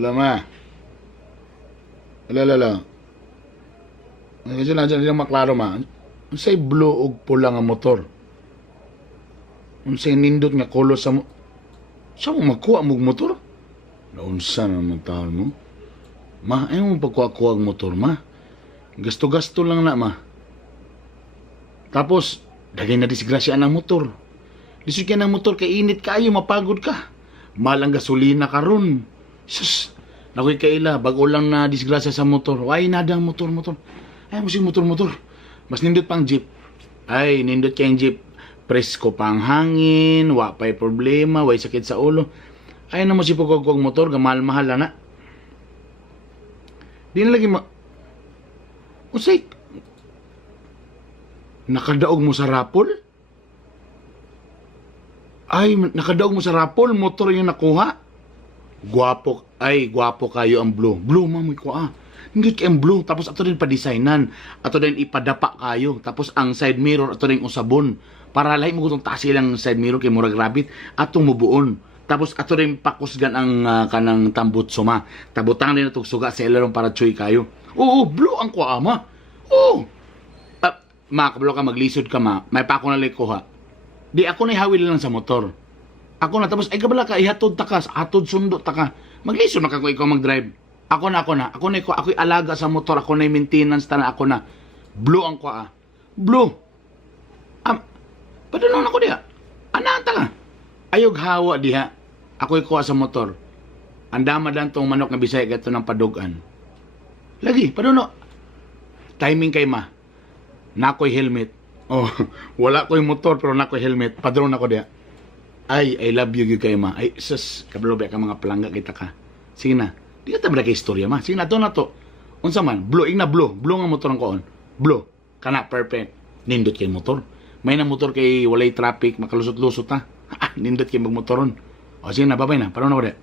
Alam ma. Ala. Kasi na dyan maklaro ma. Unsay blue ug pula nga motor. Unsay nindot nga kolor sa mo. Sa mo magkuha mo motor? Naunsa naman taon mo? Ma, ayaw mo pagkuha-kuha ang motor ma. Gasto-gasto lang na ma. Tapos, dagay na disgrasya ang motor. Lisod ka ng motor kay init kayo, mapagod ka. Malang gasolina karon. Sus, nakoy kaila, bago lang na disgrasya sa motor. Ay, nada motor. Ay, musing motor. Mas nindot pang jeep. Ay, nindot kayong jeep. Presko pang hangin, wa pa'y problema, way sakit sa ulo. Ay, na mo si pagkagwag motor, gamahal-mahal na. Di na lagi Usay, nakadaog mo sa rapol? Ay, nakadaog mo sa rapol, motor yung nakuha. Gwapo kayo ang blue. Blue, mamoy ko Hindi kayong blue, tapos ato din pa-designan. Ato din ipadapa kayo. Tapos ang side mirror, ato din usabon. Para lahi mo itong taas ilang side mirror kay murag rabbit. Atong mubuon. Tapos ato din pakusgan ang kanang tambut suma. Tabutang din itong suga sa ilarong para choy kayo. Oo, blue ang kuha, ma. Oo. Ma, kabalo ka, maglisod ka, ma. May pa ako na like ko, ha. Di ako na ihawil lang sa motor. Ako na, tapos, ay kabala ka, ihatod takas, atod sundo taka. Maglisod na ka kung ikaw mag-drive. Ako na, ako'y alaga sa motor, ako na maintenance, tana, ako na. Blue ang kuha, Blue. Padunong ako diha. Anaan ka. Ayog hawa diha. Ako'y kuha sa motor. Andama dan tong manok nga bisaya gato ng padugan. Lagi, paduno. Timing kay ma. Nakoy helmet. Oh, wala ko'y motor pero nako'y helmet. Padrong ako diha. Ay, I love you kay ma. Ay, sus, kabalobe ka mga palangga kita ka. Sige na. Di ka tabla kay istorya ma. Sige na, to. Unsa man, blue, igna blue. Blue nga motor ang koon. Blue. Kana, perfect. Nindot kay motor. May na motor kay walay traffic, makalusot-lusot ha. Nindot kay magmotoron. O sige na, babay na. Parang na ko diha.